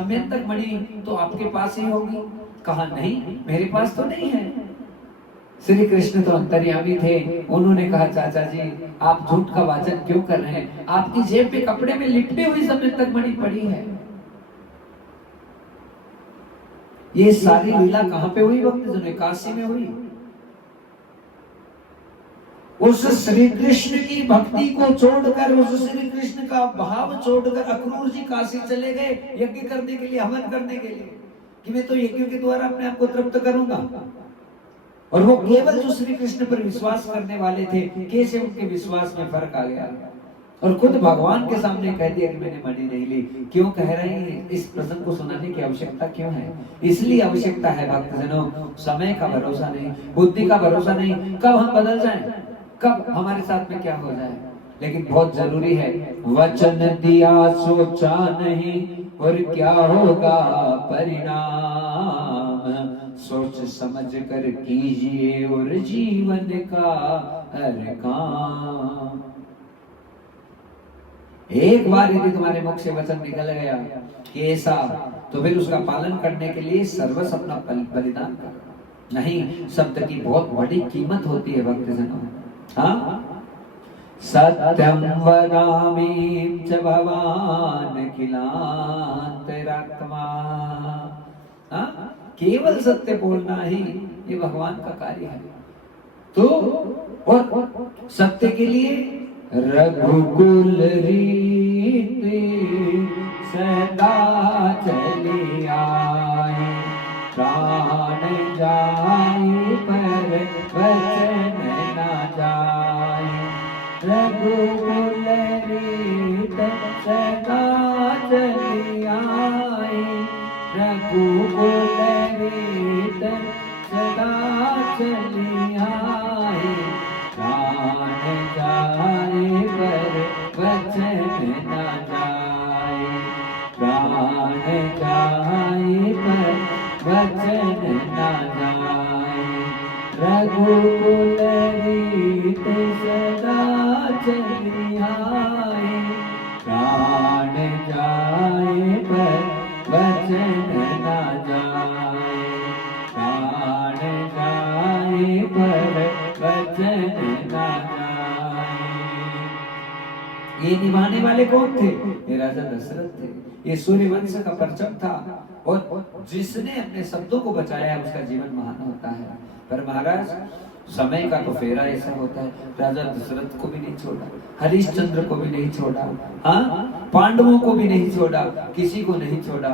तक मणि तो आपके पास ही होगी। कहा नहीं, मेरे पास तो नहीं है। श्री कृष्ण तो अंतर्यामी थे, उन्होंने कहा चाचा जी आप झूठ का वाचन क्यों कर रहे हैं, आपकी जेब में कपड़े में लिपटी हुई तक मणि पड़ी है। ये सारी लीला कहां पे हुई भक्तजनों? काशी में हुई। उस श्री कृष्ण की भक्ति को छोड़कर, उस श्री कृष्ण का भाव छोड़कर अक्रूर जी काशी चले गए यज्ञ करने के लिए, हवन करने के लिए, कि मैं तो यज्ञ के द्वारा अपने आप को तृप्त करूंगा। और वो केवल जो श्री कृष्ण पर विश्वास करने वाले थे, कैसे उनके विश्वास में फर्क आ गया, और खुद भगवान के सामने कह दिया कि मैंने मणि नहीं ली। क्यों कह रहे हैं? इस प्रसंग को सुनाने की आवश्यकता क्यों है? इसलिए आवश्यकता है भक्तजनों, समय का भरोसा नहीं, बुद्धि का भरोसा नहीं, कब हम बदल जाएं, कब हमारे साथ में क्या हो जाए। लेकिन बहुत जरूरी है, वचन दिया सोचा नहीं और क्या होगा परिणाम, सोच समझ कर कीजिए और जीवन का हर काम। एक बार यदि तुम्हारे मुख से वचन निकल गया कि ऐसा, तो फिर उसका पालन करने के लिए सर्वस्व अपना बलिदान कर। नहीं, शब्द की बहुत बड़ी कीमत होती है भक्तजनों। हाँ, सत्यम वदामि च भवान किलांतरात्मा। हाँ, केवल सत्य बोलना ही ये भगवान का कार्य है। तो और सत्य के लिए रघुकुल रीति सदा चली आए, प्राण जाए पर वचन न जाए। रघुकुल रीति सदा चली आए, रघुकुल रीति सदा चली आए, प्राण जाए पर वचन न जाए, प्राण जाए पर वचन न जाए। रघुकुल रीति सदा चली आए, प्राण जाए पर वचन न जाए, प्राण जाए पर वचन न जाए। ये निभाने वाले कौन थे? ये राजा दशरथ थे। ये सूर्यवंश का परचम था, और जिसने अपने शब्दों को बचाया उसका जीवन महान होता है। पर महाराज, समय का तो फेरा ऐसा होता है, राजा दशरथ को भी नहीं छोड़ा, हरिश्चंद्र को भी नहीं छोड़ा, हाँ, पांडवों को भी नहीं छोड़ा, किसी को नहीं छोड़ा।